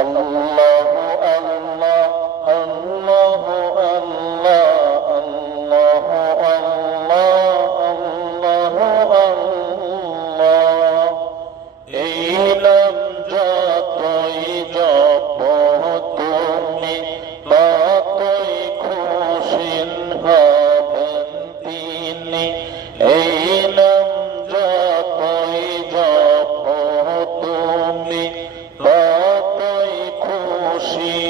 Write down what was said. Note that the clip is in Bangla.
আল্লাহু আল্লাহ আল্লাহু আল্লাহ আল্লাহু আল্লাহ আল্লাহু আল্লাহ। এই নাম যতই জপ তুমি ততই খুশি হবেন তিনি। এই নাম যতই জপ তুমি ততই খুশি